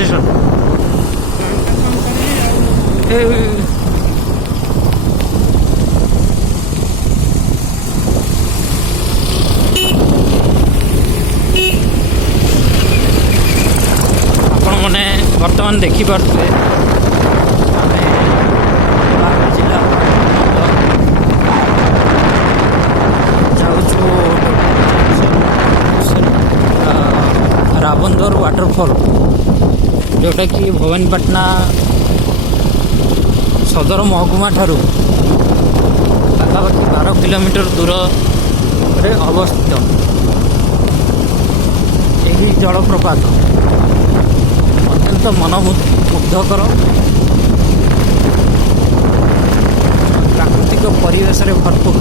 ପ୍ଲାଣ୍ଟେସନ୍ ଆପଣମାନେ ବର୍ତ୍ତମାନ ଦେଖିପାରୁଥିବେ ଆମେ ବାଲେଶ୍ୱର ଜିଲ୍ଲା ଯାଉଛୁ ରାବନ୍ଦର ୱାଟରଫଲ୍, ଯେଉଁଟାକି ଭବାନୀପାଟଣା ସଦର ମହକୁମା ଠାରୁ ପାଖାପାଖି 12 କିଲୋମିଟର ଦୂରରେ ଅବସ୍ଥିତ। ଏହି ଜଳପ୍ରପାତ ଅତ୍ୟନ୍ତ ମନମୁଗ୍ଧକର ପ୍ରାକୃତିକ ପରିବେଶରେ ଭରପୁର।